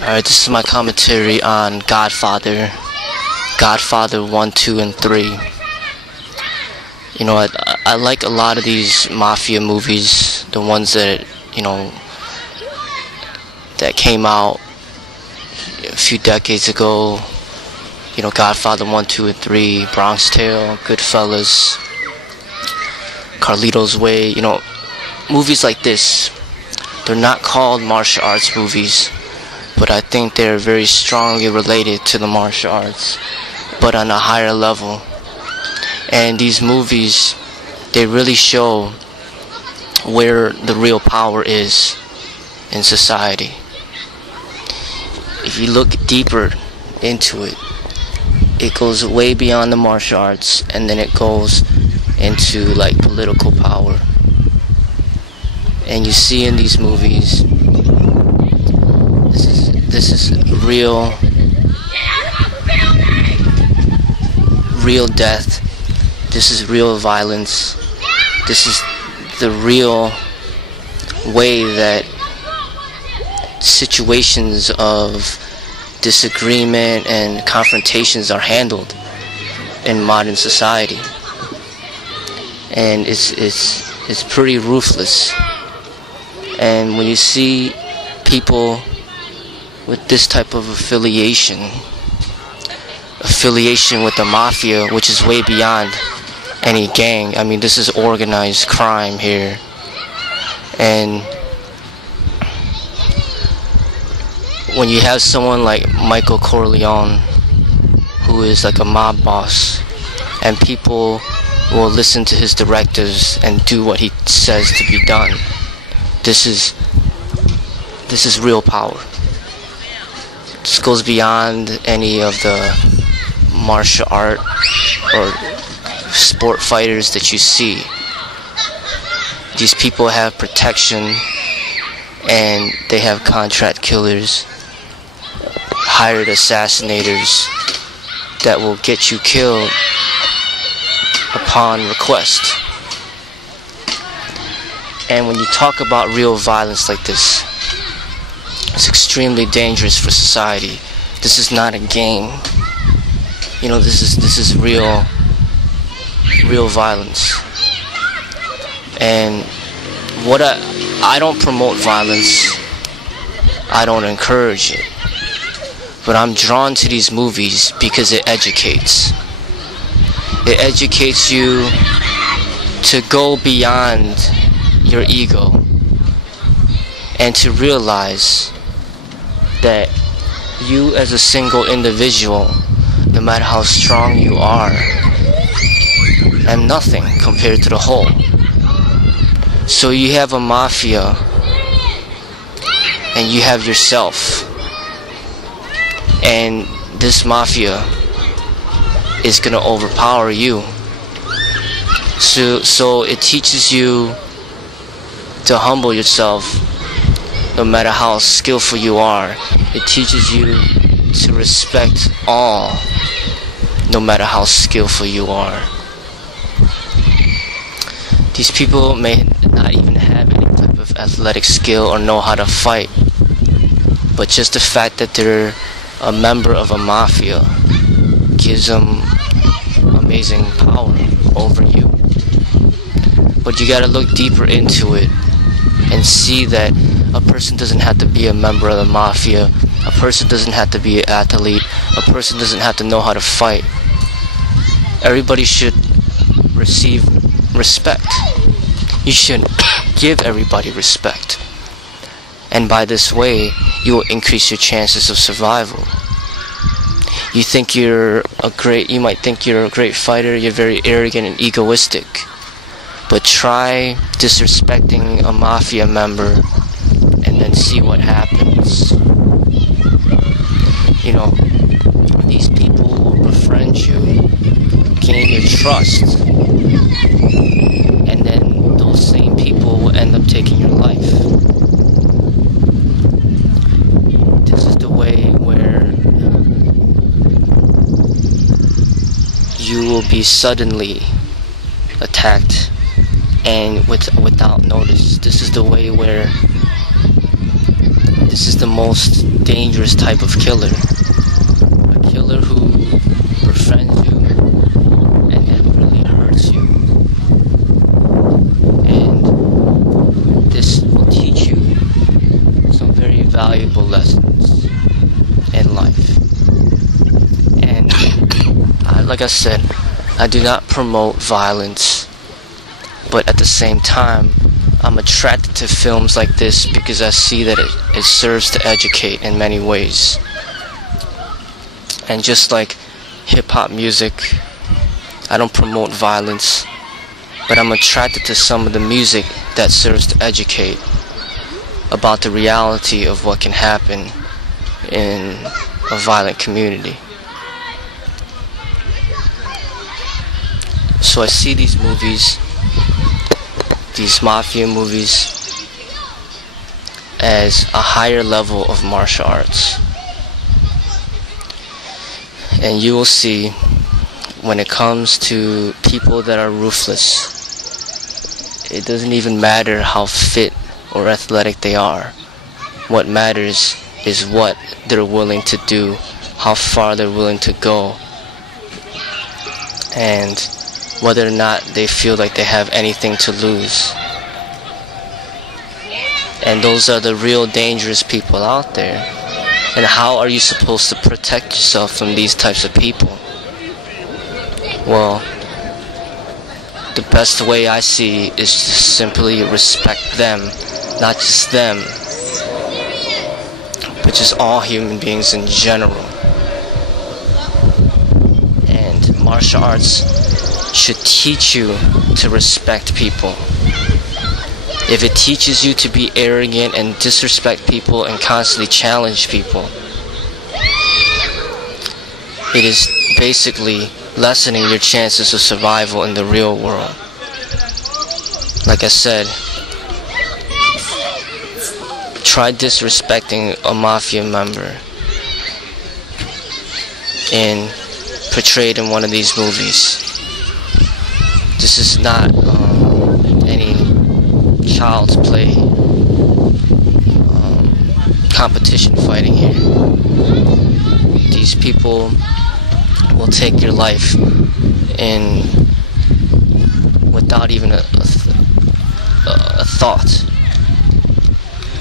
Alright, this is my commentary on Godfather. Godfather 1, 2, and 3. You know, I like a lot of these mafia movies, the ones that, you know, that came out a few decades ago. You know, Godfather 1, 2, and 3, Bronx Tale, Goodfellas, Carlito's Way. You know, movies like this, they're not called martial arts movies, but I think they're very strongly related to the martial arts, but on a higher level. And these movies, they really show where the real power is in society. If you look deeper into it, it goes way beyond the martial arts, and then it goes into like political power. And you see in these movies, this is real death. This is real violence. This is the real way that situations of disagreement and confrontations are handled in modern society. And it's pretty ruthless. And when you see people with this type of affiliation with the mafia, which is way beyond any gang. I mean, this is organized crime here. And when you have someone like Michael Corleone, who is like a mob boss, and people will listen to his directives and do what he says to be done, this is real power. This goes beyond any of the martial art or sport fighters that you see. These people have protection, and they have contract killers, hired assassinators that will get you killed upon request. And when you talk about real violence like this, it's extremely dangerous for society. This is not a game. You know, this is real violence. And what I don't promote violence. I don't encourage it. But I'm drawn to these movies because it educates. It educates you to go beyond your ego and to realize that you as a single individual, no matter how strong you are, am nothing compared to the whole. So you have a mafia and you have yourself, and this mafia is gonna overpower you. So it teaches you to humble yourself no matter how skillful you are. It teaches you to respect all no matter how skillful you are. These people may not even have any type of athletic skill or know how to fight, but just the fact that they're a member of a mafia gives them amazing power over you. But you gotta look deeper into it and see that a person doesn't have to be a member of the mafia. A person doesn't have to be an athlete. A person doesn't have to know how to fight. Everybody should receive respect. You should give everybody respect. And by this way, you will increase your chances of survival. You might think you're a great fighter, you're very arrogant and egoistic. But try disrespecting a mafia member and then see what happens. You know, these people will befriend you, gain your trust, and then those same people will end up taking your life. This is the way where you will be suddenly attacked and without notice. This is the way where This is the most dangerous type of killer. A killer who befriends you and it really hurts you. And this will teach you some very valuable lessons in life. And like I said, I do not promote violence, but at the same time, I'm attracted to films like this because I see that it serves to educate in many ways. And just like hip-hop music, I don't promote violence, but I'm attracted to some of the music that serves to educate about the reality of what can happen in a violent community. So I see these movies, these mafia movies, as a higher level of martial arts. And you will see, when it comes to people that are ruthless, it doesn't even matter how fit or athletic they are. What matters is what they're willing to do, how far they're willing to go, and whether or not they feel like they have anything to lose. And those are the real dangerous people out there. And how are you supposed to protect yourself from these types of people? Well, the best way I see is to simply respect them. Not just them, but just all human beings in general. And martial arts should teach you to respect people. If it teaches you to be arrogant and disrespect people and constantly challenge people, it is basically lessening your chances of survival in the real world. Like I said, try disrespecting a mafia member and portrayed in one of these movies. This is not any child's play competition fighting here. These people will take your life and without even a thought.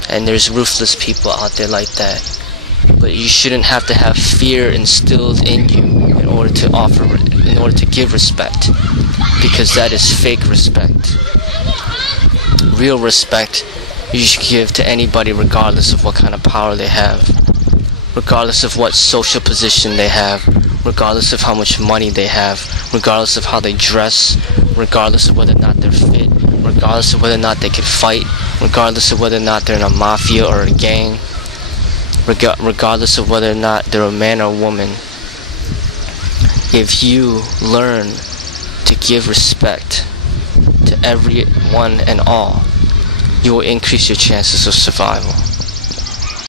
And there's ruthless people out there like that. But you shouldn't have to have fear instilled in you in order to give respect, because that is fake respect. Real respect you should give to anybody regardless of what kind of power they have, regardless of what social position they have, regardless of how much money they have, regardless of how they dress, regardless of whether or not they're fit, regardless of whether or not they can fight, regardless of whether or not they're in a mafia or a gang, regardless of whether or not they're a man or a woman. If you learn to give respect to everyone and all, you will increase your chances of survival.